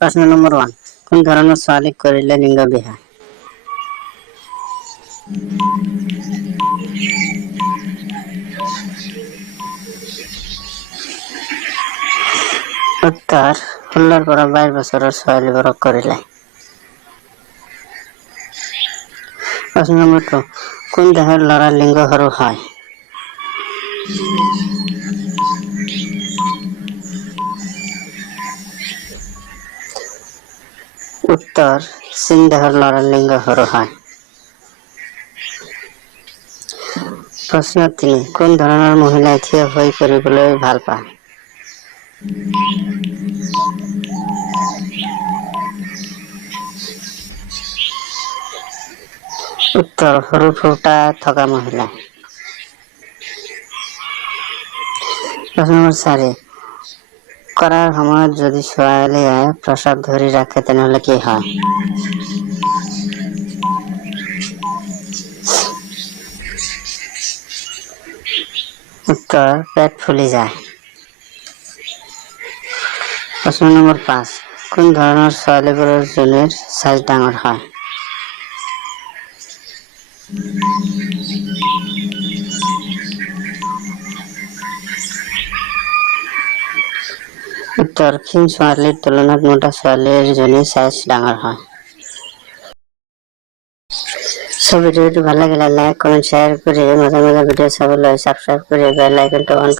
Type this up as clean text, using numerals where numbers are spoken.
प्रश्न नंबर 1 কোন ধৰণৰ ছোৱালীক কৰিলে লিঙ্গ বিয়া? উত্তৰ 16 পৰা 22 বছৰৰ ছোৱালীবোৰক কৰিলে। प्रश्न नंबर 2 কোন দেশৰ ল'ৰাৰ লিঙ্গ সৰু হয়? উত্তৰ চীন দেশৰ ল'ৰাৰ লিঙ্গ সৰু হয়। प्रश्न 3 কোন ধৰণৰ মহিলাই থিয় হৈ কৰিবলৈ ভাল পায়? উত্তৰ সৰু ফুটা থকা মহিলা। प्रश्न नंबर 4 কৰাৰ সময়ত যদি ছোৱালীয়ে প্ৰসাৱ ধৰি ৰাখে তেনেহলে কি হয়? উত্তৰ পেট ফুলি যায়। प्रश्न नंबर 5 কোন ধৰণৰ ছোৱালীবোৰৰ জনীৰ সাইজ ডাঙৰ হয়? উত্তৰ ক্ষীণ ছোৱালীৰ তুলনাত মোটা ছোৱালীৰ জনীৰ সাইজ ডাঙৰ হয়। ভিডিওটি ভাল লাগিলে লাইক কমেন্ট শেয়াৰ কৰি মাজে মাজে ভিডিও চাবলৈ সাবস্ক্ৰাইব কৰি বেল আইকনটো অন